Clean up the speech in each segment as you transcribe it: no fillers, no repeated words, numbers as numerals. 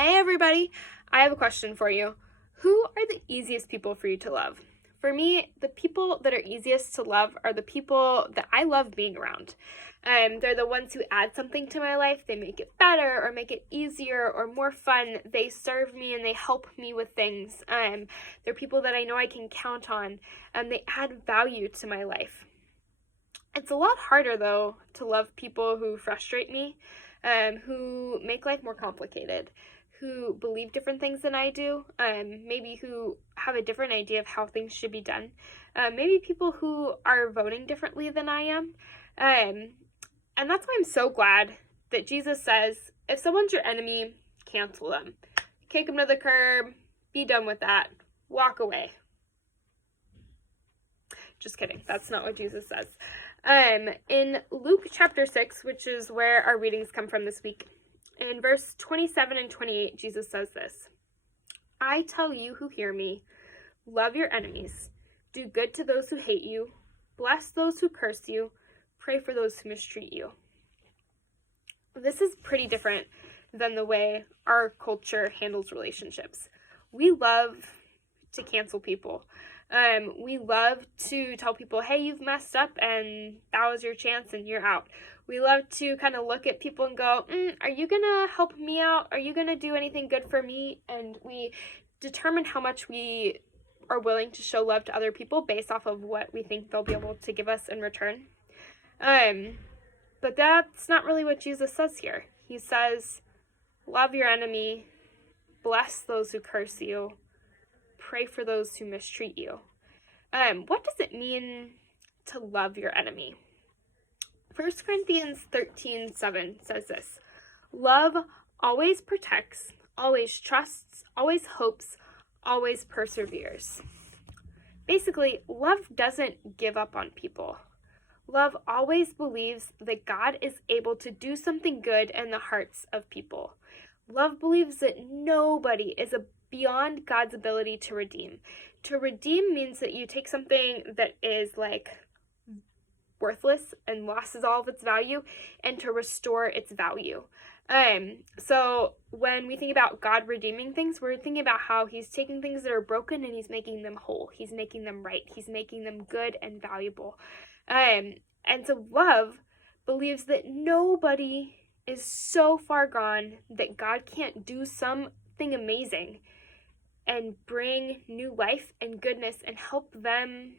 Hey everybody, I have a question for you. Who are the easiest people for you to love? For me, the people that are easiest to love are the people that I love being around. They're the ones who add something to my life. They make it better or make it easier or more fun. They serve me and they help me with things. They're people that I know I can count on, and they add value to my life. It's a lot harder, though, to love people who frustrate me, who make life more complicated, who believe different things than I do, maybe who have a different idea of how things should be done, maybe people who are voting differently than I am. And that's why I'm so glad that Jesus says, if someone's your enemy, cancel them. Kick them to the curb, be done with that, walk away. Just kidding, that's not what Jesus says. In Luke chapter 6, which is where our readings come from this week, in verse 27 and 28, Jesus says this: I tell you who hear me, love your enemies, do good to those who hate you, bless those who curse you, pray for those who mistreat you. This is pretty different than the way our culture handles relationships. We love to cancel people. We love to tell people, hey, you've messed up and that was your chance and you're out. We love to kind of look at people and go, are you going to help me out? Are you going to do anything good for me? And we determine how much we are willing to show love to other people based off of what we think they'll be able to give us in return. But that's not really what Jesus says here. He says, love your enemy, bless those who curse you, pray for those who mistreat you. What does it mean to love your enemy? 1 Corinthians 13:7 says this: love always protects, always trusts, always hopes, always perseveres. Basically, love doesn't give up on people. Love always believes that God is able to do something good in the hearts of people. Love believes that nobody is beyond God's ability to redeem. To redeem means that you take something that is like worthless and loses all of its value, and to restore its value. So when we think about God redeeming things, we're thinking about how he's taking things that are broken and he's making them whole. He's making them right. He's making them good and valuable. And so love believes that nobody is so far gone that God can't do something amazing and bring new life and goodness and help them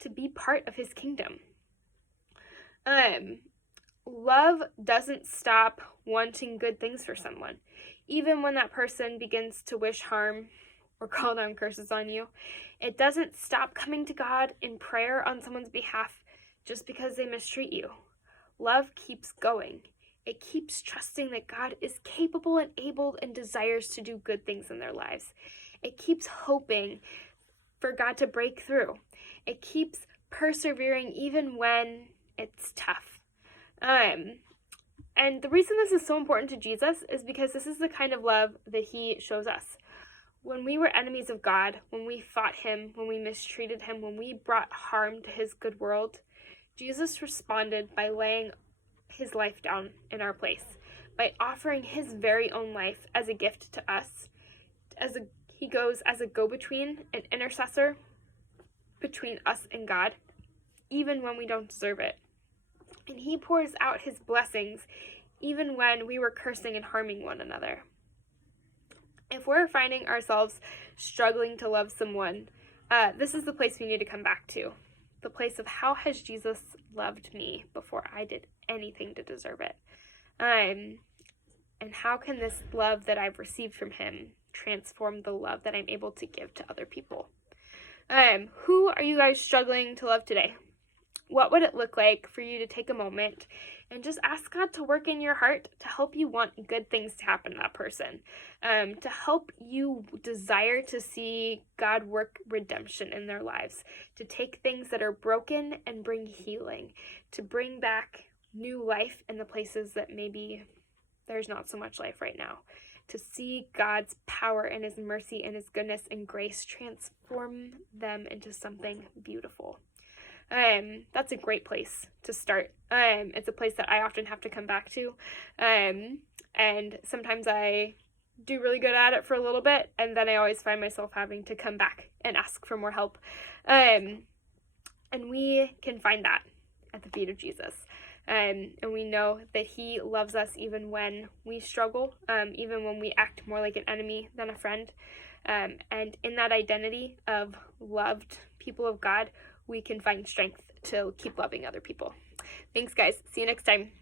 to be part of his kingdom. Love doesn't stop wanting good things for someone. Even when that person begins to wish harm or call down curses on you, it doesn't stop coming to God in prayer on someone's behalf just because they mistreat you. Love keeps going. It keeps trusting that God is capable and able and desires to do good things in their lives. It keeps hoping for God to break through. It keeps persevering even when it's tough. And the reason this is so important to Jesus is because this is the kind of love that he shows us. When we were enemies of God, when we fought him, when we mistreated him, when we brought harm to his good world, Jesus responded by laying his life down in our place, by offering his very own life as a gift to us. He goes as a go-between, an intercessor between us and God, even when we don't deserve it. And he pours out his blessings even when we were cursing and harming one another. If we're finding ourselves struggling to love someone, this is the place we need to come back to. The place of how has Jesus loved me before I did anything to deserve it? And how can this love that I've received from him transform the love that I'm able to give to other people? Who are you guys struggling to love today? What would it look like for you to take a moment and just ask God to work in your heart to help you want good things to happen to that person, to help you desire to see God work redemption in their lives, to take things that are broken and bring healing, to bring back new life in the places that maybe there's not so much life right now, to see God's power and his mercy and his goodness and grace transform them into something beautiful. That's a great place to start. It's a place that I often have to come back to. And sometimes I do really good at it for a little bit, and then I always find myself having to come back and ask for more help. And we can find that at the feet of Jesus. And we know that he loves us even when we struggle, even when we act more like an enemy than a friend. And in that identity of loved people of God, we can find strength to keep loving other people. Thanks, guys. See you next time.